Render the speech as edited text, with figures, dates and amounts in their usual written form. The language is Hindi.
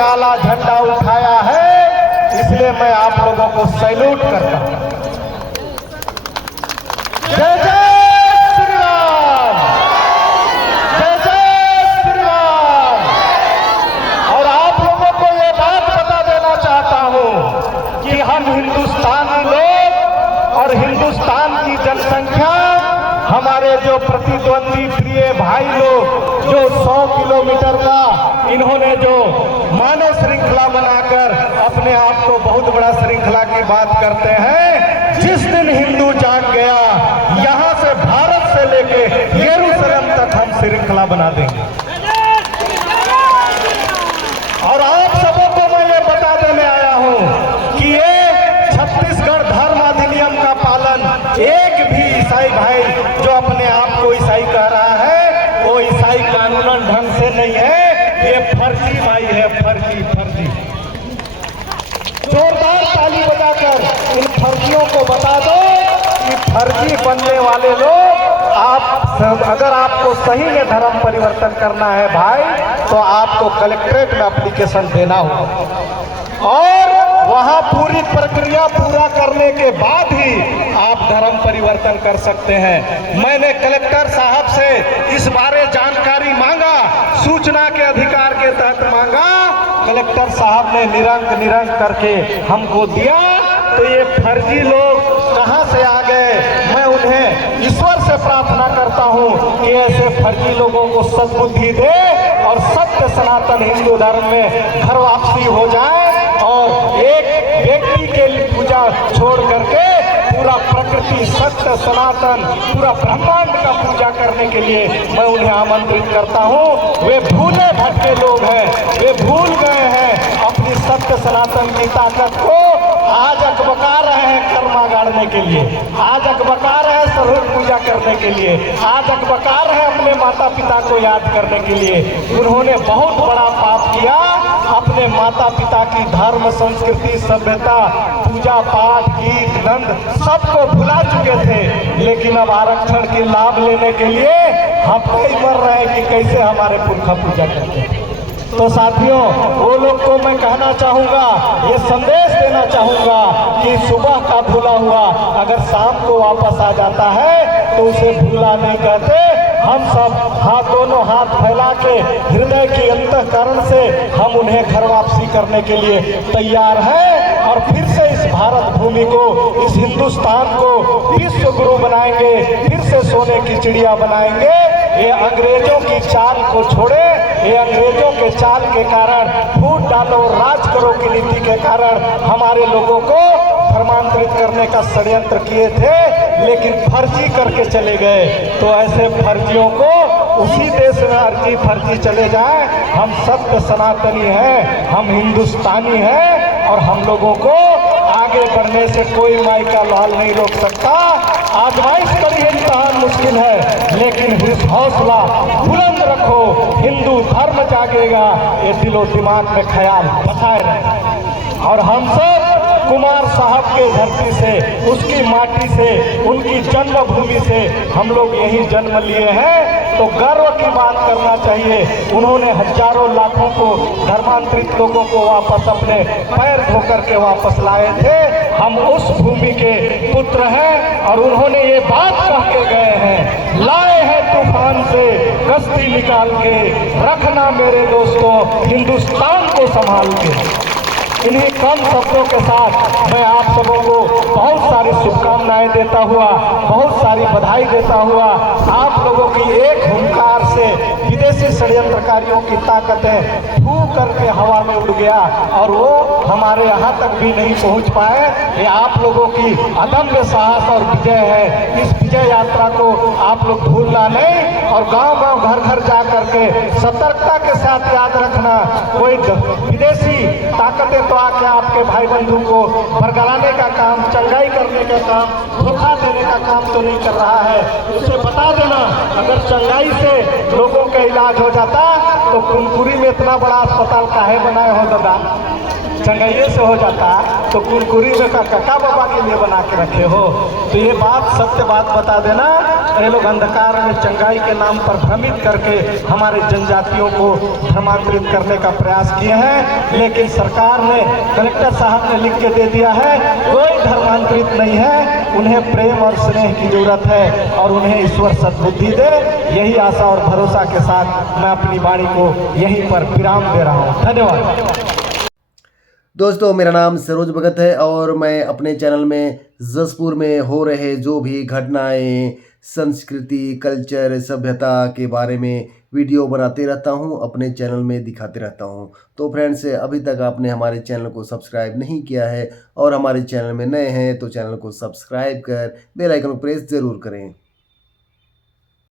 काला झंडा उठाया है, इसलिए मैं आप लोगों को सैल्यूट करता हूं। जय जय श्री राम, जय जय श्री राम। और आप लोगों को ये बात बता देना चाहता हूं कि हम हिंदुस्तानी लोग और हिंदुस्तान की जनसंख्या, हमारे जो प्रतिद्वंदी प्रिय भाई लोग जो 100 किलोमीटर का इन्होंने जो मानव श्रृंखला बनाकर अपने आप को बहुत बड़ा श्रृंखला की बात करते हैं, जिस दिन हिंदू जाग गया, यहां से भारत से लेके यरूशलेम तक हम श्रृंखला बना देंगे। और आप सबों को मैं ये बता देने आया हूं कि ये छत्तीसगढ़ धर्म अधिनियम का पालन एक भी ईसाई भाई जो अपने आप को ईसाई कह रहा है, वो ईसाई कानूनन ढंग से नहीं है, ये फर्जी भाई है, फर्जी फर्जी। जोरदार ताली बजाकर इन फर्जियों को बता दो कि फर्जी बनने वाले लोग, आप अगर आपको सही में धर्म परिवर्तन करना है भाई, तो आपको कलेक्ट्रेट में एप्लीकेशन देना होगा और वहां पूरी प्रक्रिया पूरा करने के बाद ही आप धर्म परिवर्तन कर सकते हैं। मैंने कलेक्टर साहब से इस बारे जानकारी मांगा, सूचना के अधिकार के तहत मांगा, कलेक्टर साहब ने निरंक करके हमको दिया। तो ये फर्जी लोग कहां से आ गए? मैं उन्हें ईश्वर से प्रार्थना करता हूं कि ऐसे फर्जी लोगों को सद्बुद्धि दे और सत्य सनातन हिंदू धर्म में घर वापसी हो जाए और एक व्यक्ति के पूजा छोड़ करके पूरा प्रकृति, सत्य, सनातन, पूरा ब्रह्मांड का पूजा करने के लिए मैं उन्हें आमंत्रित करता हूं। वे भूले भटके लोग हैं, वे भूल गए हैं अपनी सत्य सनातन की ताकत को। आज अकबका रहे हैं कर्मा गाड़ने के लिए, आज अकबका रहे हैं सर्वोच्च पूजा करने के लिए, आज अकबका रहे हैं अपने माता पिता को याद करने के लिए। उन्होंने बहुत बड़ा पाप किया, अपने माता पिता की धर्म, संस्कृति, सभ्यता, पूजा पाठ, गीत, नंद सबको भुला चुके थे, लेकिन अब आरक्षण के लाभ लेने के लिए हम कई मर रहे हैं कि कैसे हमारे पुरखा पूजा करते हैं। तो साथियों, वो लोग को मैं कहना चाहूंगा, ये संदेश देना चाहूंगा कि सुबह का भूला हुआ अगर शाम को वापस आ जाता है तो उसे भूला नहीं कहते। हम सब दोनों हाथ फैला के हृदय की अंतःकरण से हम उन्हें घर वापसी करने के लिए तैयार हैं और फिर से इस भारत भूमि को, इस हिंदुस्तान को विश्व गुरु बनाएंगे, फिर से सोने की चिड़िया बनाएंगे। ये अंग्रेजों की चाल को छोड़े, ये अंग्रेजों के चाल के कारण, फूट डालो राज करो की नीति के कारण हमारे लोगों को धर्मांतरित करने का षड्यंत्र किए थे, लेकिन फर्जी करके चले गए। तो ऐसे फर्जियों को उसी देश में अर्जी फर्जी चले जाए। हम सत्य सनातनी हैं, हम हिंदुस्तानी हैं और हम लोगों को आगे बढ़ने से कोई माई का लाल नहीं रोक सकता। आजमाइश करिए, इम्तिहान मुश्किल है, लेकिन हौसला बुलंद रखो, हिंदू धर्म जागेगा, ये दिलो दिमाग में ख्याल बसाए रहे। और हम सब कुमार साहब के धरती से, उसकी माटी से, उनकी जन्मभूमि से हम लोग यही जन्म लिए हैं, तो गर्व की बात करना चाहिए। उन्होंने हजारों लाखों को धर्मांतरित लोगों को वापस अपने पैर धोकर के वापस लाए थे। हम उस भूमि के पुत्र हैं और उन्होंने ये बात कह के गए हैं, लाए हैं तूफान से कश्ती निकाल के, रखना मेरे दोस्तों हिंदुस्तान को संभाल के। इन्हीं कम शब्दों के साथ मैं आप सबों को बहुत सारी शुभकामनाएं देता हुआ, बहुत सारी बधाई देता हुआ, आप लोगों की एक हुंकार से विदेशी षड्यंत्रकारियों की ताकतें फू करके हवा में उड़ गया और वो हमारे यहाँ तक भी नहीं पहुँच पाए। ये आप लोगों की अदम्य साहस और विजय है। इस विजय यात्रा को आप लोग भूलना नहीं और गांव-गांव, घर-घर जा करके सतर्कता के साथ याद रखना, कोई विदेशी ताकतें तो आके आपके भाई बंधु को बरगलाने का काम, चंगाई करने का काम, धोखा देने का काम तो नहीं कर रहा है। उसे बता देना, अगर चंगाई से लोगों का इलाज हो जाता तो कुनकुरी में इतना बड़ा अस्पताल काहे बनाए हो दादा? चंगैये से हो जाता तो कुलकुरी में कक्का बाबा के लिए बना के रखे हो। तो ये बात सत्य बात बता देना। ये लोग अंधकार में चंगाई के नाम पर भ्रमित करके हमारे जनजातियों को भ्रमांतरित करने का प्रयास किए हैं, लेकिन सरकार ने, कलेक्टर साहब ने लिख के दे दिया है कोई धर्मांतरित नहीं है, उन्हें प्रेम और स्नेह की जरूरत है और उन्हें ईश्वर सद्बुद्धि दे। यही आशा और भरोसा के साथ मैं अपनी वाणी को यहीं पर विराम दे रहा हूँ। धन्यवाद। दोस्तों, मेरा नाम सरोज भगत है और मैं अपने चैनल में जसपुर में हो रहे जो भी घटनाएं, संस्कृति, कल्चर, सभ्यता के बारे में वीडियो बनाते रहता हूं, अपने चैनल में दिखाते रहता हूं। तो फ्रेंड्स, अभी तक आपने हमारे चैनल को सब्सक्राइब नहीं किया है और हमारे चैनल में नए हैं तो चैनल को सब्सक्राइब कर बेल आइकन प्रेस ज़रूर करें।